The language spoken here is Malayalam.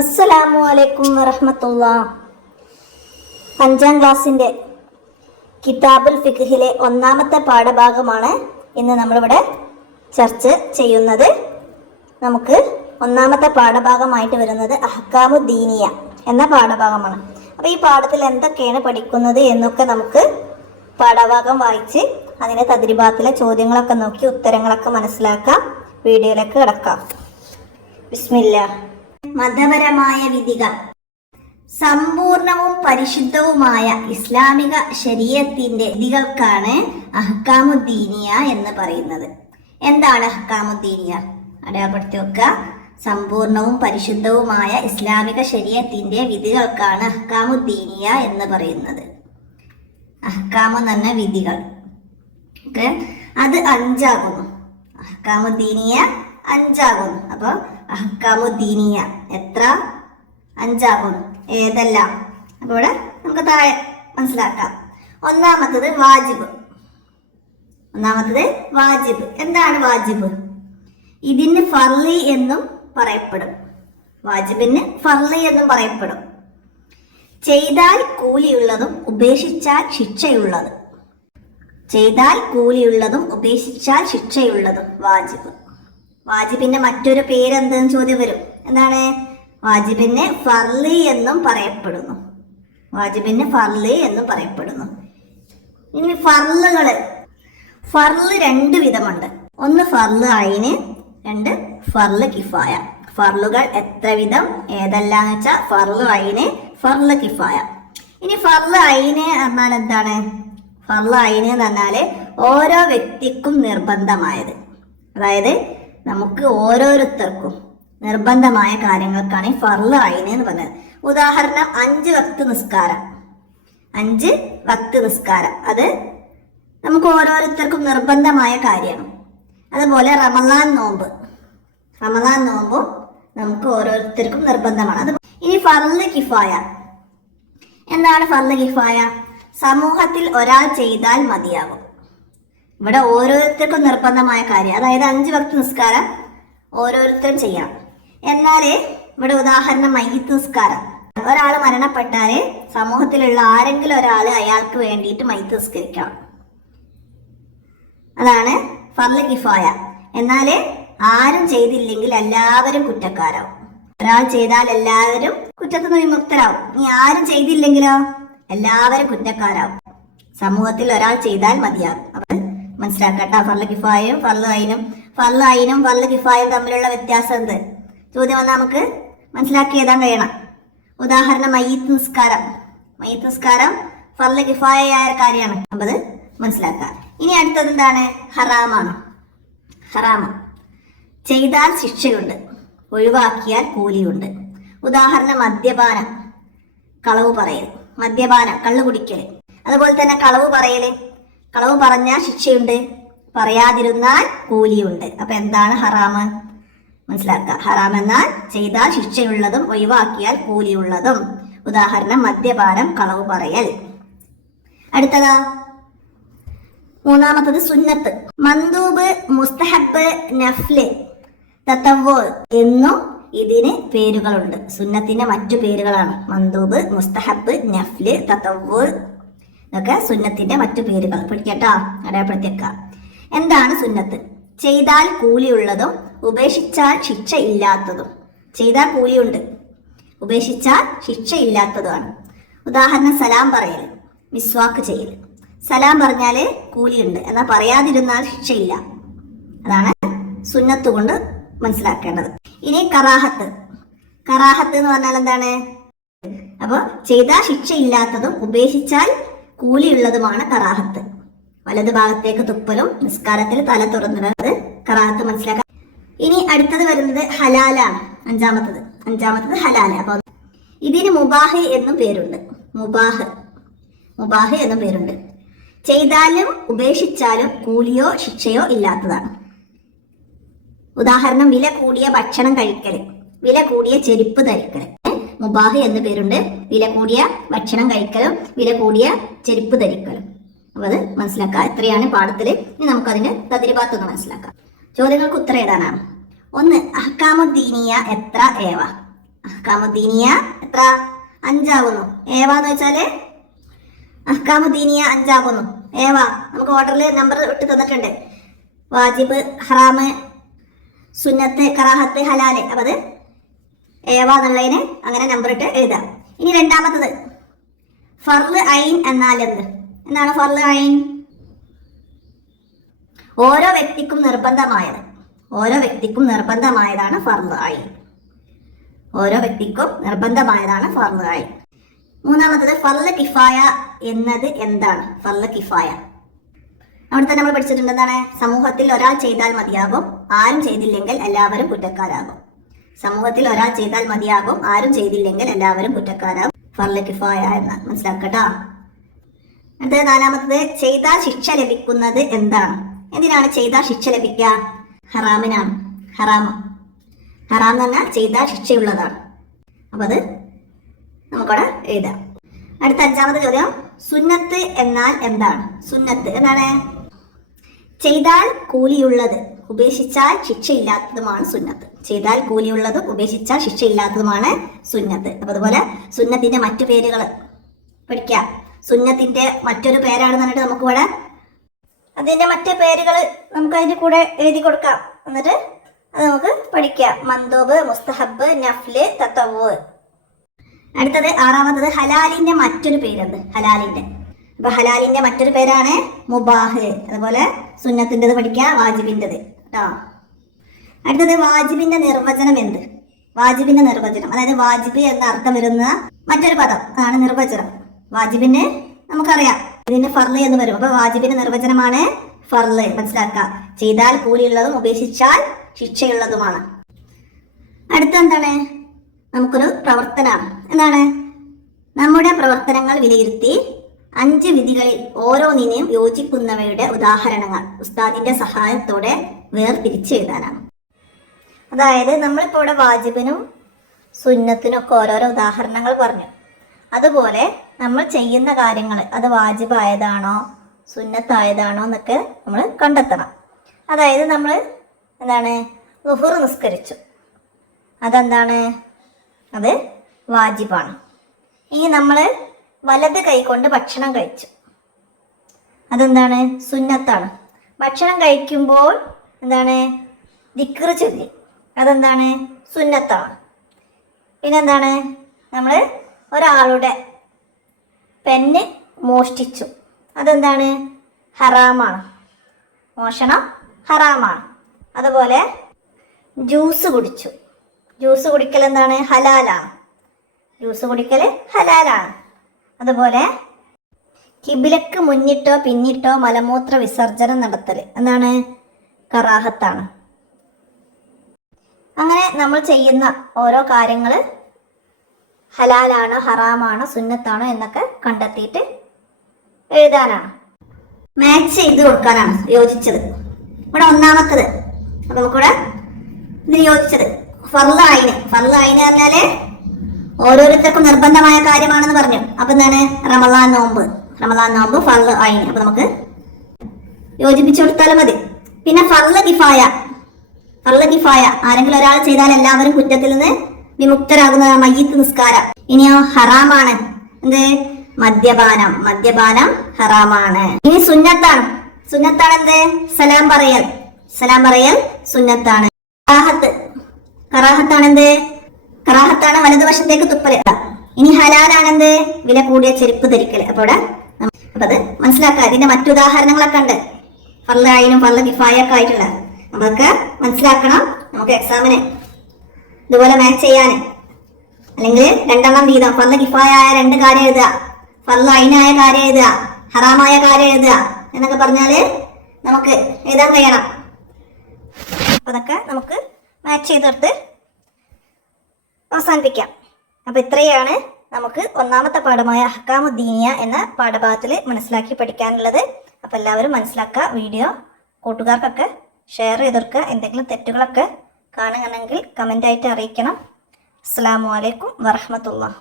അസ്സലാമു അലൈക്കും വറഹ്മത്തുള്ളാഹ്. 5ാം ക്ലാസ്സിൻ്റെ കിതാബുൽ ഫിഖ്ഹിലെ ഒന്നാമത്തെ പാഠഭാഗമാണ് ഇന്ന് നമ്മളിവിടെ ചർച്ച ചെയ്യുന്നത്. നമുക്ക് ഒന്നാമത്തെ പാഠഭാഗമായിട്ട് വരുന്നത് അഹ്കാമുദ്ദീനിയ എന്ന പാഠഭാഗമാണ്. അപ്പോൾ ഈ പാഠത്തിൽ എന്തൊക്കെയാണ് പഠിക്കുന്നത് എന്നൊക്കെ നമുക്ക് പാഠഭാഗം വായിച്ച് അതിനെ തദ്രിബാത്തിലെ ചോദ്യങ്ങളൊക്കെ നോക്കി ഉത്തരങ്ങളൊക്കെ മനസ്സിലാക്കാം. വീഡിയോയിലേക്ക് കിടക്കാം. ബിസ്മില്ലാഹ്. മതപരമായ വിധികൾ. സമ്പൂർണവും പരിശുദ്ധവുമായ ഇസ്ലാമിക ശരീഅത്തിന്റെ വിധികൾക്കാണ് അഹ്കാമുദ്ദീനിയ എന്ന് പറയുന്നത്. എന്താണ് അഹ്കാമുദ്ദീനിയ? അടയാളപ്പെടുത്തി വെക്കുക. സമ്പൂർണവും പരിശുദ്ധവുമായ ഇസ്ലാമിക ശരീഅത്തിന്റെ വിധികൾക്കാണ് അഹ്കാമുദ്ദീനിയ എന്ന് പറയുന്നത്. അഹ്കാമു എന്ന വിധികൾ അത് 5 ആകുന്നു. അഹ്കാമുദ്ദീനിയ 5 ആകുന്നു. അപ്പോൾ അഹ്കാമുദ്ദീനിയ എത്ര? 5 ആകുന്നു. ഏതെല്ലാം? അപ്പോൾ ഇവിടെ നമുക്ക് താഴെ മനസ്സിലാക്കാം. ഒന്നാമത്തത് വാജിബ്. എന്താണ് വാജിബ്? ഇതിന് ഫർളി എന്നും പറയപ്പെടും. വാജിബിന് ഫർളി എന്നും പറയപ്പെടും. ചെയ്താൽ കൂലിയുള്ളതും ഉപേക്ഷിച്ചാൽ ശിക്ഷയുള്ളതും. വാജിബ്. വാജിബിന്റെ മറ്റൊരു പേര് എന്തെന്ന് ചോദ്യം വരും. എന്താണ്? വാജിബിന് ഫർളി എന്നും പറയപ്പെടുന്നു. ഇനി ഫർളുകള്. ഫർള് 2 വിധമുണ്ട്. ഒന്ന് ഫർള് ഐന്, 2 ഫർള് കിഫായ. ഫർളുകൾ എത്ര വിധം? ഏതെല്ലാന്ന് വെച്ചാൽ ഫർള് ഐന്, ഫർള് കിഫായ. ഇനി ഫർള് ഐന് പറഞ്ഞാൽ എന്താണ്? ഫർള് ഐന് എന്ന് പറഞ്ഞാല് ഓരോ വ്യക്തിക്കും നിർബന്ധമായത്. അതായത് നമുക്ക് ഓരോരുത്തർക്കും നിർബന്ധമായ കാര്യങ്ങൾക്കാണ് ഈ ഫർള് ഐന് എന്ന് പറഞ്ഞത്. ഉദാഹരണം 5 വക്ത് നിസ്കാരം. അത് നമുക്ക് ഓരോരുത്തർക്കും നിർബന്ധമായ കാര്യമാണ്. അതുപോലെ റമളാൻ നോമ്പും നമുക്ക് ഓരോരുത്തർക്കും നിർബന്ധമാണ്. അത് ഇനി ഫർള് കിഫായ. എന്താണ് ഫർള് കിഫായ? സമൂഹത്തിൽ ഒരാൾ ചെയ്താൽ മതിയാകും. ഇവിടെ ഓരോരുത്തർക്കും നിർബന്ധമായ കാര്യം, അതായത് 5 വക്ത് നിസ്കാരം ഓരോരുത്തരും ചെയ്യണം. എന്നാലേ ഇവിടെ ഉദാഹരണം മയ്യിത്ത് നിസ്കാരം. ഒരാൾ മരണപ്പെട്ടാല് സമൂഹത്തിലുള്ള ആരെങ്കിലും ഒരാൾ അയാൾക്ക് വേണ്ടിയിട്ട് മയ്യിത്ത് നിസ്കരിക്കണം. അതാണ് ഫർള് കിഫായ. എന്നാലേ ആരും ചെയ്തില്ലെങ്കിൽ എല്ലാവരും കുറ്റക്കാരാവും. ഒരാൾ ചെയ്താൽ എല്ലാവരും കുറ്റത്തിൽ നിന്ന് വിമുക്തരാവും. ഇനി ആരും ചെയ്തില്ലെങ്കിലോ എല്ലാവരും കുറ്റക്കാരാവും. സമൂഹത്തിൽ ഒരാൾ ചെയ്താൽ മതിയാകും. അപ്പൊ മനസ്സിലാക്കട്ടെ. ഫർള് കിഫായയും ഫർള് ഐനും ഫർള് കിഫായയും തമ്മിലുള്ള വ്യത്യാസം എന്ത്? ചോദ്യം വന്നാൽ നമുക്ക് മനസ്സിലാക്കി എഴുതാൻ കഴിയണം. ഉദാഹരണം മയ്യിത്ത് നിസ്കാരം ഫർള് കിഫായയായ കാര്യമാണ്. അപ്പൊ അത് മനസ്സിലാക്കാം. ഇനി അടുത്തത് എന്താണ്? ഹറാമാണ്. ചെയ്താൽ ശിക്ഷയുണ്ട്, ഒഴിവാക്കിയാൽ കൂലിയുണ്ട്. ഉദാഹരണം മദ്യപാനം, കളവ് പറയൽ. കള്ളു കുടിക്കല്. അതുപോലെ തന്നെ കളവ് പറഞ്ഞാൽ ശിക്ഷയുണ്ട്, പറയാതിരുന്നാൽ കൂലിയുണ്ട്. അപ്പൊ എന്താണ് ഹറാമ്? മനസ്സിലാക്കുക. ഹറാം എന്നാൽ ചെയ്താൽ ശിക്ഷയുള്ളതും ഒഴിവാക്കിയാൽ കൂലിയുള്ളതും. ഉദാഹരണം മദ്യപാനം, കളവ് പറയൽ. അടുത്തതാ മൂന്നാമത്തത് സുന്നത്ത്. മന്ദൂബ്, മുസ്തഹബ്, നഫ്ല്, തതവ്വു എന്നും ഇതിന് പേരുകളുണ്ട്. സുന്നത്തിന്റെ മറ്റു പേരുകളാണ് മന്ദൂബ്, മുസ്തഹബ്, നഫ്ല്, തതവ്വു. ഇതൊക്കെ സുന്നത്തിന്റെ മറ്റു പേരുകൾ. പഠിക്കട്ടോ, അടയാളപ്പെടുത്തിയേക്കാം. എന്താണ് സുന്നത്ത്? ചെയ്താൽ കൂലിയുള്ളതും ഉപേക്ഷിച്ചാൽ ശിക്ഷ ഇല്ലാത്തതും. ചെയ്താൽ കൂലിയുണ്ട്, ഉപേക്ഷിച്ചാൽ ശിക്ഷ ഇല്ലാത്തതുമാണ്. ഉദാഹരണം സലാം പറയൽ, മിസ്വാക്ക് ചെയ്യൽ. സലാം പറഞ്ഞാല് കൂലിയുണ്ട്, എന്നാൽ പറയാതിരുന്നാൽ ശിക്ഷയില്ല. അതാണ് സുന്നത്ത് കൊണ്ട് മനസ്സിലാക്കേണ്ടത്. ഇനി കറാഹത്ത് എന്ന് പറഞ്ഞാൽ എന്താണ്? അപ്പൊ ചെയ്താൽ ശിക്ഷയില്ലാത്തതും ഉപേക്ഷിച്ചാൽ കൂലിയുള്ളതുമാണ് കറാഹത്ത്. വലതു ഭാഗത്തേക്ക് തുപ്പലും നിസ്കാരത്തിൽ തല തുറന്നിടുന്നത് കറാഹത്ത്. മനസ്സിലാക്കാം. ഇനി അടുത്തത് വരുന്നത് ഹലാലാണ്. അഞ്ചാമത്തത് ഹലാല്. അപ്പൊ ഇതിന് മുബാഹ് എന്നും പേരുണ്ട്. മുബാഹ് എന്നും പേരുണ്ട്. ചെയ്താലും ഉപേക്ഷിച്ചാലും കൂലിയോ ശിക്ഷയോ ഇല്ലാത്തതാണ്. ഉദാഹരണം വില കൂടിയ ഭക്ഷണം കഴിക്കല്, വില കൂടിയ ചെരുപ്പ് ധരിക്കല്. മുബാഹ് എന്ന് പേരുണ്ട്. വില കൂടിയ ഭക്ഷണം കഴിക്കലും വില കൂടിയ ചെരുപ്പ് ധരിക്കലും. അപ്പൊ അത് മനസ്സിലാക്കാം. എത്രയാണ് പാഠത്തില്. ഇനി നമുക്കതിന്റെ തദ്രിബാത്തൊന്ന് മനസ്സിലാക്കാം. ചോദ്യങ്ങൾക്ക് ഉത്തരം എഴുതാനാണ്. 1. അഹ്കാമുദ്ദീനിയ എത്ര ഏവ? അഹ്കാമുദ്ദീനിയ എത്ര 5 ആകുന്നു. ഏവാന്ന് വെച്ചാല് അഹ്കാമുദ്ദീനിയ 5 ആകുന്നു. ഏവാ നമുക്ക് ഓർഡറിൽ നമ്പർ ഇട്ട് തന്നിട്ടുണ്ട്. വാജിബ്, ഹറാമ്, സുന്നത്ത്, കറാഹത്ത്, ഹലാല്. അപ്പൊ അത് ഏവാ എന്നുള്ളതിന് അങ്ങനെ നമ്പർ ഇട്ട് എഴുതാം. ഇനി രണ്ടാമത്തത് ഫർള് ഐൻ എന്നാൽ എന്ത്? എന്താണ് ഫർള് ഐൻ? ഓരോ വ്യക്തിക്കും നിർബന്ധമായത്. ഓരോ വ്യക്തിക്കും നിർബന്ധമായതാണ് ഫർള് ഐൻ. ഓരോ വ്യക്തിക്കും നിർബന്ധമായതാണ് ഫർള് ഐൻ. മൂന്നാമത്തത് ഫർള് കിഫായ എന്നത് എന്താണ്? ഫർള് കിഫായ അവിടെ തന്നെ നമ്മൾ പഠിച്ചിട്ടുണ്ട്. എന്താണ്? സമൂഹത്തിൽ ഒരാൾ ചെയ്താൽ മതിയാകും, ആരും ചെയ്തില്ലെങ്കിൽ എല്ലാവരും കുറ്റക്കാരാകും. സമൂഹത്തിൽ ഒരാൾ ചെയ്താൽ മതിയാകും, ആരും ചെയ്തില്ലെങ്കിൽ എല്ലാവരും കുറ്റക്കാരാകും. ഫർള് കിഫായ എന്ന് മനസ്സിലാക്കട്ടോ. അടുത്തത് നാലാമത്തത് ചെയ്താൽ ശിക്ഷ ലഭിക്കുന്നത് എന്താണ്? എന്തിനാണ് ചെയ്താൽ ശിക്ഷ ലഭിക്കുക? ഹറാമിനാണ്. ഹറാമ് ഹറാം എന്ന് പറഞ്ഞാൽ ചെയ്താൽ ശിക്ഷയുള്ളതാണ്. അപ്പൊ അത് നമുക്കവിടെ എഴുതാം. അടുത്ത അഞ്ചാമത്തെ ചോദ്യം സുന്നത്ത് എന്നാൽ എന്താണ്? സുന്നത്ത് എന്താണ്? ചെയ്താൽ കൂലിയുള്ളത് ഉപേക്ഷിച്ചാൽ ശിക്ഷയില്ലാത്തതുമാണ് സുന്നത്ത്. ചെയ്താൽ കൂലിയുള്ളതും ഉപേക്ഷിച്ചാൽ ശിക്ഷയില്ലാത്തതുമാണ് സുന്നത്ത്. അപ്പൊ അതുപോലെ സുന്നത്തിന്റെ മറ്റു പേരുകൾ പഠിക്കാം. സുന്നത്തിന്റെ മറ്റൊരു പേരാണെന്ന് പറഞ്ഞിട്ട് നമുക്കിവിടെ അതിന്റെ മറ്റു പേരുകൾ നമുക്ക് അതിന്റെ കൂടെ എഴുതി കൊടുക്കാം. എന്നിട്ട് അത് നമുക്ക് പഠിക്കാം. മന്ദൂബ്, മുസ്തഹബ്, നഫ്ല്, തത്തവ്വ്. അടുത്തത് ആറാമത്തത് ഹലാലിന്റെ മറ്റൊരു പേരുണ്ട്. ഹലാലിന്റെ അപ്പൊ ഹലാലിന്റെ മറ്റൊരു പേരാണ് മുബാഹ്. അതുപോലെ സുന്നത്തിൻ്റെത് പഠിക്കാം, വാജിബിൻ്റെത് കേട്ടോ. അടുത്തത് വാജിബിന്റെ നിർവചനം എന്ത്? വാജിബിന്റെ നിർവചനം, അതായത് വാജിബ് എന്ന അർത്ഥം വരുന്ന മറ്റൊരു പദം ആണ് നിർവചനം. വാജിബിന് നമുക്കറിയാം ഇതിന് ഫർള് എന്ന് വരും. അപ്പൊ വാജിബിന്റെ നിർവചനമാണ് ഫർള്. മനസ്സിലാക്കുക. ചെയ്താൽ കൂലിയുള്ളതും ഉപേക്ഷിച്ചാൽ ശിക്ഷയുള്ളതുമാണ്. അടുത്ത എന്താണ്? നമുക്കൊരു പ്രവർത്തനമാണ്. എന്താണ്? നമ്മുടെ പ്രവർത്തനങ്ങൾ വിലയിരുത്തി 5 വിധികളിൽ ഓരോന്നിനെയും യോജിക്കുന്നവയുടെ ഉദാഹരണങ്ങൾ ഉസ്താദിന്റെ സഹായത്തോടെ വേർതിരിച്ച് എഴുതാനാണ്. അതായത് നമ്മളിപ്പോ ഇവിടെ വാജിബിനും സുന്നത്തിനും ഒക്കെ ഓരോരോ ഉദാഹരണങ്ങൾ പറഞ്ഞു. അതുപോലെ നമ്മൾ ചെയ്യുന്ന കാര്യങ്ങൾ അത് വാജിബായതാണോ സുന്നത്തായതാണോ എന്നൊക്കെ നമ്മൾ കണ്ടെത്തണം. അതായത് നമ്മൾ എന്താണ് ളുഹ്ർ നിസ്കരിച്ചു, അതെന്താണ്? അത് വാജിബാണ്. ഇനി നമ്മൾ വലത് കൈകൊണ്ട് ഭക്ഷണം കഴിച്ചു, അതെന്താണ്? സുന്നത്താണ്. ഭക്ഷണം കഴിക്കുമ്പോൾ എന്താണ്? ദിക്ർ ചൊല്ലി, അതെന്താണ്? സുന്നത്താണ്. പിന്നെന്താണ്? നമ്മൾ ഒരാളുടെ പെന്ന് മോഷ്ടിച്ചു, അതെന്താണ്? ഹറാമാണ്. മോഷണം ഹറാമാണ്. അതുപോലെ ജ്യൂസ് കുടിച്ചു, ജ്യൂസ് കുടിക്കൽ എന്താണ്? ഹലാലാണ്. ജ്യൂസ് കുടിക്കൽ ഹലാലാണ്. അതുപോലെ കിബിലക്ക് മുന്നിട്ടോ പിന്നിട്ടോ മലമൂത്ര വിസർജനം നടത്തൽ എന്താണ്? കറാഹത്താണ്. അങ്ങനെ നമ്മൾ ചെയ്യുന്ന ഓരോ കാര്യങ്ങൾ ഹലാലാണോ ഹറാമാണോ സുന്നത്താണോ എന്നൊക്കെ കണ്ടെത്തിയിട്ട് എഴുതാനാണ്. മാച്ച് ചെയ്ത് കൊടുക്കാനാണ് യോജിച്ചത്. ഇവിടെ ഒന്നാമത്തത് അപ്പൊ നമുക്കിവിടെ ഇത് യോജിച്ചത് ഫർള് ഐന്. ഫർള് ഐന് പറഞ്ഞാല് ഓരോരുത്തർക്കും നിർബന്ധമായ കാര്യമാണെന്ന് പറഞ്ഞു. അപ്പൊ എന്താണ്? റമളാൻ നോമ്പ്. റമളാൻ നോമ്പ് ഫർള് ഐന്. അപ്പൊ നമുക്ക് യോജിപ്പിച്ചു കൊടുത്താലും മതി. പിന്നെ ഫർള് കിഫായ. ഫർള് കിഫായ ആരെങ്കിലും ഒരാൾ ചെയ്താൽ എല്ലാവരും കുറ്റത്തിൽ നിന്ന് വിമുക്തരാകുന്ന മയ്യിത്ത് നിസ്കാരം. ഇനിയോ ഹറാമാണ്. എന്ത്? മദ്യപാനം. മദ്യപാനം ഹറാമാണ്. ഇനി സുന്നത്താണ്. സുന്നത്താണ് എന്ത്? സലാം പറയൽ. സലാം പറയൽ സുന്നത്താണ്. കറാഹത്ത്. കറാഹത്താണ് എന്ത്? കറാഹത്താണ് വലതുവശത്തേക്ക് തുപ്പല്. ഇനി ഹലാലാണെന്ത്? വില കൂടിയ ചെരുപ്പ് ധരിക്കല്. അപ്പൊ ഇവിടെ അപ്പൊ അത് മനസ്സിലാക്കുക. ഇതിന്റെ മറ്റുദാഹരണങ്ങളൊക്കെ ഉണ്ട്. ഫർള് ഐനും ഫർള് കിഫായൊക്കെ ആയിട്ടുള്ള നമുക്ക് മനസ്സിലാക്കണം. നമുക്ക് എക്സാമിന് ഇതുപോലെ മാച്ച് ചെയ്യാൻ അല്ലെങ്കിൽ 2 വീതം ഫർള് കിഫായ ആയ 2 കാര്യം എഴുതുക, ഫർള് ഐനായ കാര്യം എഴുതുക, ഹറാമായ കാര്യം എഴുതുക എന്നൊക്കെ പറഞ്ഞാല് നമുക്ക് എഴുതാൻ കഴിയണം. അതൊക്കെ നമുക്ക് മാച്ച് ചെയ്തെടുത്ത് അവസാനിപ്പിക്കാം. അപ്പൊ ഇത്രയാണ് നമുക്ക് ഒന്നാമത്തെ പാഠമായ അഹ്കാമുദ്ദീനിയ എന്ന പാഠഭാഗത്തിൽ മനസ്സിലാക്കി പഠിക്കാനുള്ളത്. അപ്പൊ എല്ലാവരും മനസ്സിലാക്കുക. വീഡിയോ കൂട്ടുകാർക്കൊക്കെ ഷെയർ ചെയ്തെടുക്കുക. എന്തെങ്കിലും തെറ്റുകളൊക്കെ കാണുകയാണെങ്കിൽ കമൻ്റായിട്ട് അറിയിക്കണം. അസ്സലാമു അലൈക്കും വറഹ്മത്തുള്ളാഹി.